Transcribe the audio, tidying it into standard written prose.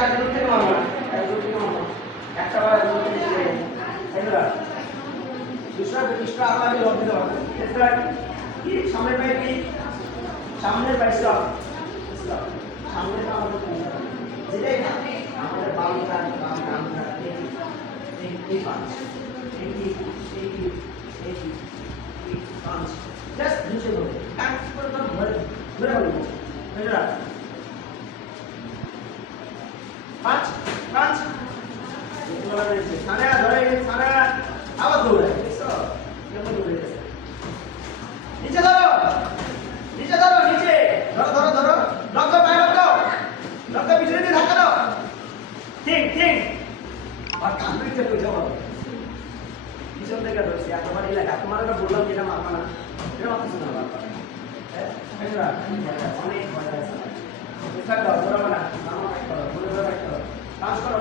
আগে দূর থেকে মারবো না, দূর থেকে মারবো একটা বার দূর থেকে ছেড়ে তাই না দুশরা আমাকে লব দিতে হবে কি সামনের পায়ে কি সামনের পায়ে স্টপ সামনের পা আমাদের যেটাই থাকে আমাদের বাম কাঁধ বাম ডান কাঁধ এই পাঁচ এই পাঁচ জাস্ট নিচে ধরে কাট করে তো ধরে ধরে বলবো বুঝলা পাঁচ পাঁচ এগুলো রয়েছে সারা ধরে সারা আবার দৌড়ায় দেখছো কেমন দৌড়ে গেছে নিচে ধরো নিচে ধরো নিচে ধরো ধরো ধরো লক্ষ্য পায় লক্ষ্য পিছনে দিয়ে ধাক্কা দাও ঠিক ঠিক আর কাঁদতে ইচ্ছে করে যাবো পিছন থেকে ধরছি আর তোমার এলাকা তোমার একটা বললাম যেটা মারবা না এটা মারতেছো না বারবার অনেক মজা আছে ধরো না পাঁচ করো